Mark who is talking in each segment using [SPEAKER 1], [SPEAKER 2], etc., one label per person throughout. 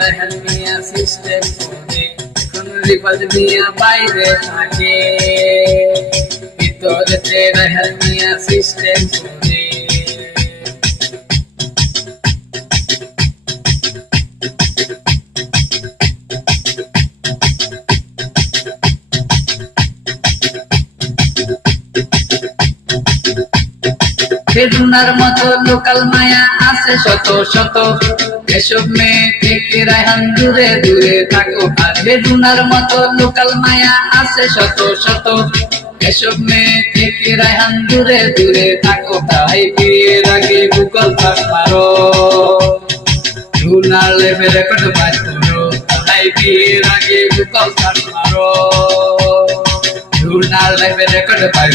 [SPEAKER 1] রাহান মিয়া system বাইরে থাকে। ভিতরেতে মতো লোকাল মায়া আছে শত শত। এসব মেয়ে থেকে রায়হান দূরে দূরে থাকো। আর বেদুনার মতো লোকাল মায়া আছে শত শত। এসব মেয়ে থেকে রায়হান দূরে দূরে থাকো। তাই বিয়ের আগে গুগল থাক মারো। লুনার লেভে রেকর্ড করো। তাই বিয়ের আগে গুগল থাক মারো। লুনার লেভে রেকর্ড বাইর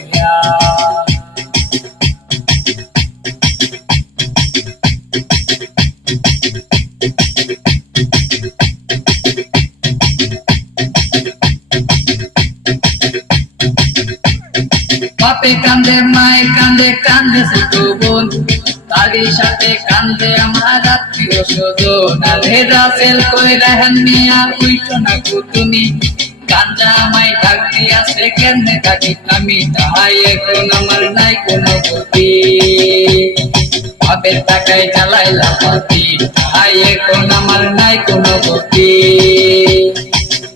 [SPEAKER 1] বাপে কান্দে মায়ের কান্দে কান্দে ছোট বোন। তারই সাথে কান্দে আমার আত্মীয় স্বজন। আরে রাসেল রাহান মিয়া উইটো না গো তুমি। গাঞ্জা আমায় ডাক দিয়াছে কেমনে আমি? তাহাই এখন আমার নাই কোনো গতি বাপের টাকায় চালাইলাম গতি তাহাই এখন আমার নাই কোনো গতি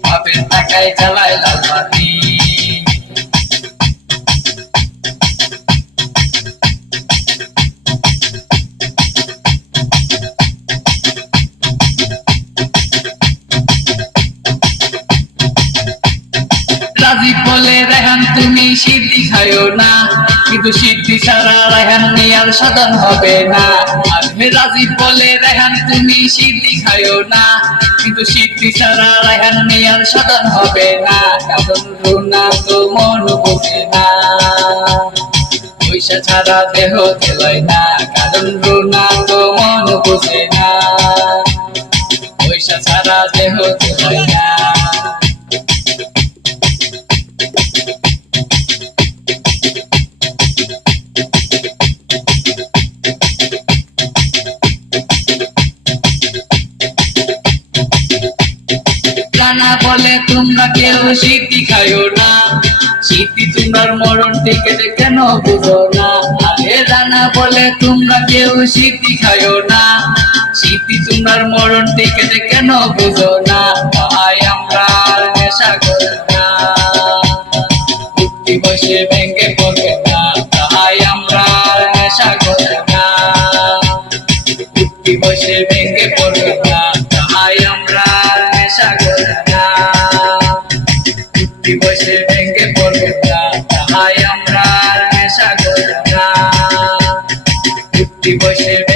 [SPEAKER 1] বাপের টাকায় চালাইলাম গতি রাজি বলে রেহান, তুমি সিদ্ধি খাইও না। কিন্তু সিদ্ধি ছাড়া রেহান মিয়ার সাধন হবে না। আমি রাজি বলে রেহান, তুমি সিদ্ধি খাইও না। কিন্তু সিদ্ধি ছাড়া রেহান মিয়ার সাধন হবে না। কারণ রুনা তো মন বোঝে না। পয়সা ছাড়া দেহ চলয় না। কারণ রুনা তো মন বোঝে না। পয়সা ছাড়া দেহ চলয় না। তোমরা কেউ সিটি খায়ো না? সিটি তোমার মরণ থেকে কেন বুঝো না? আরে রানা বলে তোমরা কেউ সিটি খায়ো না। সিটি তোমার মরণ থেকে কেন বুঝো না? তাই আমরা নেশা করি না। বসে Depois de